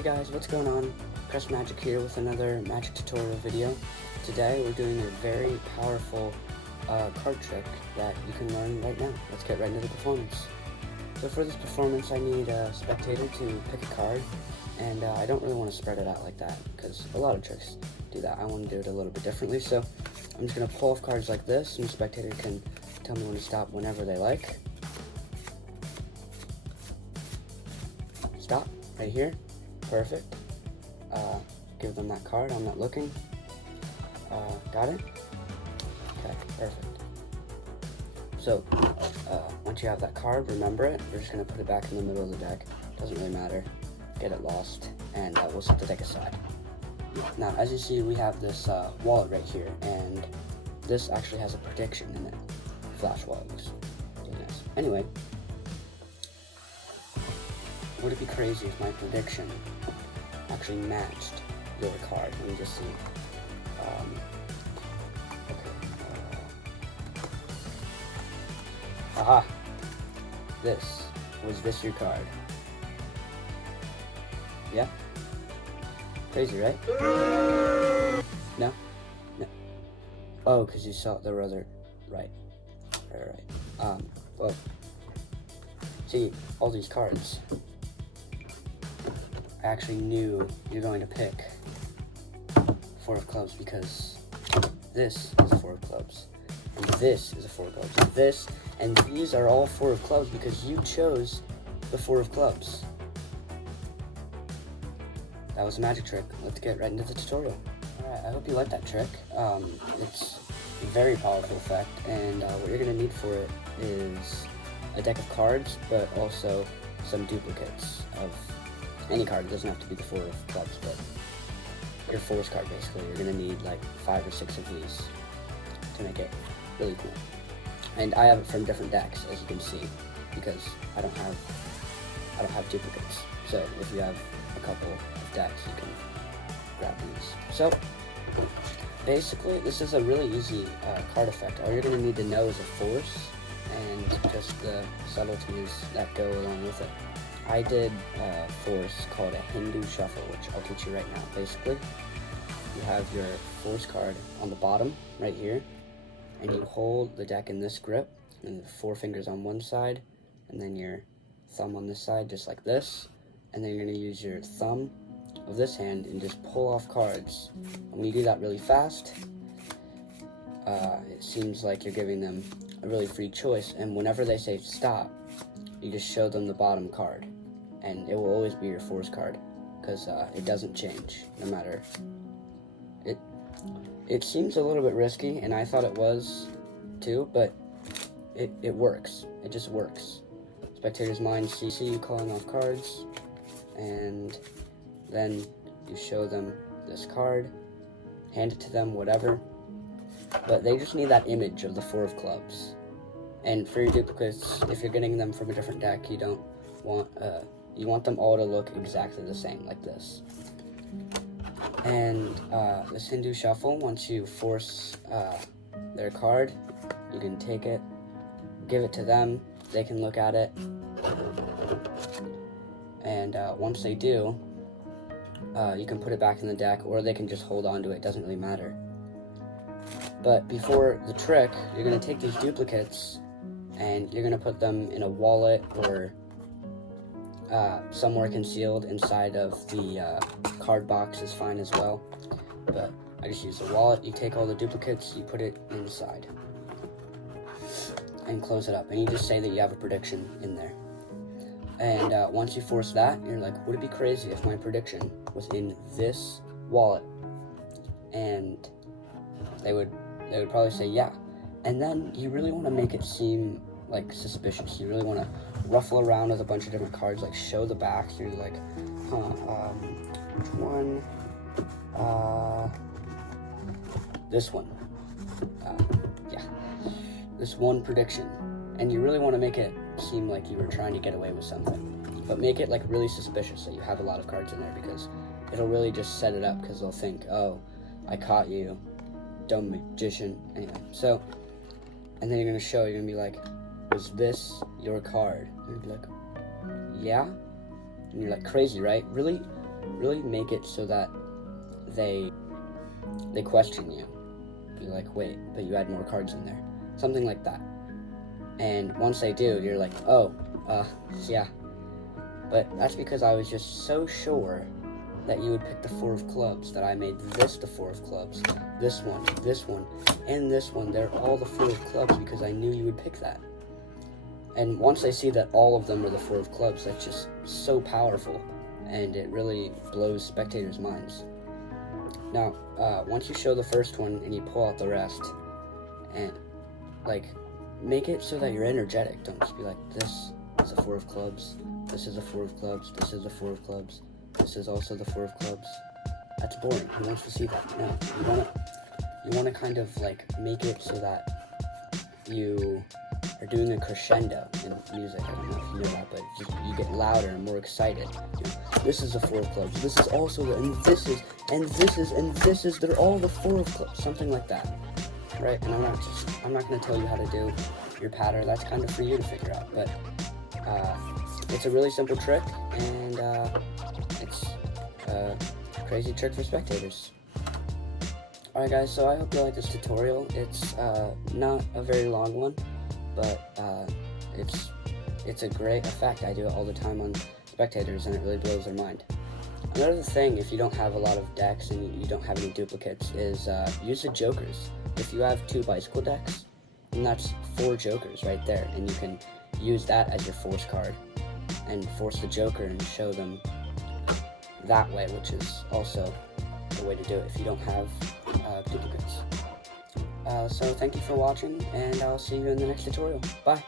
Hey guys, what's going on? Press Magic here with another magic tutorial video. Today we're doing a very powerful card trick that you can learn right now. Let's get right into the performance. So for this performance I need a spectator to pick a card, and I don't really want to spread it out like that because a lot of tricks do that. I want to do it a little bit differently, so I'm just going to pull off cards like this, and the spectator can tell me when to stop whenever they like. Stop, right here. Perfect. Give them that card. I'm not looking. Got it? Okay, perfect. So, once you have that card, remember it. We're just going to put it back in the middle of the deck. Doesn't really matter. Get it lost, and we'll set the deck aside. Now, as you see, we have this wallet right here, and this actually has a prediction in it. Flash wallet looks really nice. Anyway, would it be crazy if my prediction actually matched your card? Let me just see. Aha! Was this your card? Yeah? Crazy, right? No? No. Oh, because you saw the other. Right. Well, see, all these cards, I actually knew you're going to pick Four of Clubs because this is a Four of Clubs, and this is a Four of Clubs, and this, and these are all Four of Clubs because you chose the Four of Clubs. That was a magic trick. Let's get right into the tutorial. Alright, I hope you like that trick. It's a very powerful effect, and what you're going to need for it is a deck of cards, but also some duplicates of any card. It doesn't have to be the Four of Clubs, but your force card basically. You're going to need like 5 or 6 of these to make it really cool. And I have it from different decks, as you can see, because I don't have duplicates. So if you have a couple of decks, you can grab these. So basically, this is a really easy card effect. All you're going to need to know is a force and just the subtleties that go along with it. I did a force called a Hindu Shuffle, which I'll teach you right now. Basically, you have your force card on the bottom right here, and you hold the deck in this grip, and 4 fingers on one side, and then your thumb on this side, just like this, and then you're going to use your thumb of this hand and just pull off cards. And when you do that really fast, it seems like you're giving them a really free choice, and whenever they say stop, you just show them the bottom card, and it will always be your force card, because it doesn't change, no matter. It seems a little bit risky, and I thought it was too, but it works. It just works. Spectators' minds see you calling off cards, and then you show them this card, hand it to them, whatever, but they just need that image of the Four of Clubs. And for your duplicates, if you're getting them from a different deck, you don't want, you want them all to look exactly the same, like this. And this Hindu Shuffle, once you force their card, you can take it, give it to them, they can look at it, and once they do, you can put it back in the deck, or they can just hold on to it. It doesn't really matter. But before the trick, you're going to take these duplicates, and you're going to put them in a wallet or somewhere concealed inside of the card box is fine as well. But I just use the wallet. You take all the duplicates, you put it inside, and close it up. And you just say that you have a prediction in there. And once you force that, you're like, would it be crazy if my prediction was in this wallet? And they would probably say yeah. And then you really want to make it seem like suspicious. You really want to ruffle around with a bunch of different cards, like show the back. So you're like, which one? This one. Yeah, this one prediction. And you really want to make it seem like you were trying to get away with something, but make it like really suspicious that you have a lot of cards in there, because it'll really just set it up, because they'll think, oh, I caught you, dumb magician. Anyway, so, and then you're going to show, you're going to be like, was this your card? And you'll be like, yeah. And you're like, crazy, right? Really really make it so that they question you. You're like, wait, but you had more cards in there. Something like that. And once they do, you're like, oh, yeah. But that's because I was just so sure that you would pick the 4 of clubs, that I made this the 4 of clubs, this one, and this one. They're all the 4 of clubs because I knew you would pick that. And once they see that all of them are the 4 of clubs, that's just so powerful, and it really blows spectators' minds. Now, once you show the first one and you pull out the rest, and, like, make it so that you're energetic. Don't just be like, this is a 4 of clubs, this is a 4 of clubs, this is a 4 of clubs, this is also the 4 of clubs. That's boring. Who wants to see that? No, you wanna kind of, like, make it so that you are doing a crescendo in music. I don't know if you know that, but just, you get louder and more excited. You know, this is the 4 of clubs, this is also the, and this is, and this is, and this is, they're all the 4 of clubs, something like that, right? And I'm not going to tell you how to do your patter. That's kind of for you to figure out, but it's a really simple trick, and it's a crazy trick for spectators. Alright guys, so I hope you like this tutorial. It's not a very long one, but it's a great effect. I do it all the time on spectators, and it really blows their mind. Another thing, if you don't have a lot of decks and you don't have any duplicates, is use the jokers. If you have 2 bicycle decks, then that's 4 jokers right there, and you can use that as your force card and force the joker and show them that way, which is also the way to do it if you don't have duplicates. So thank you for watching, and I'll see you in the next tutorial. Bye!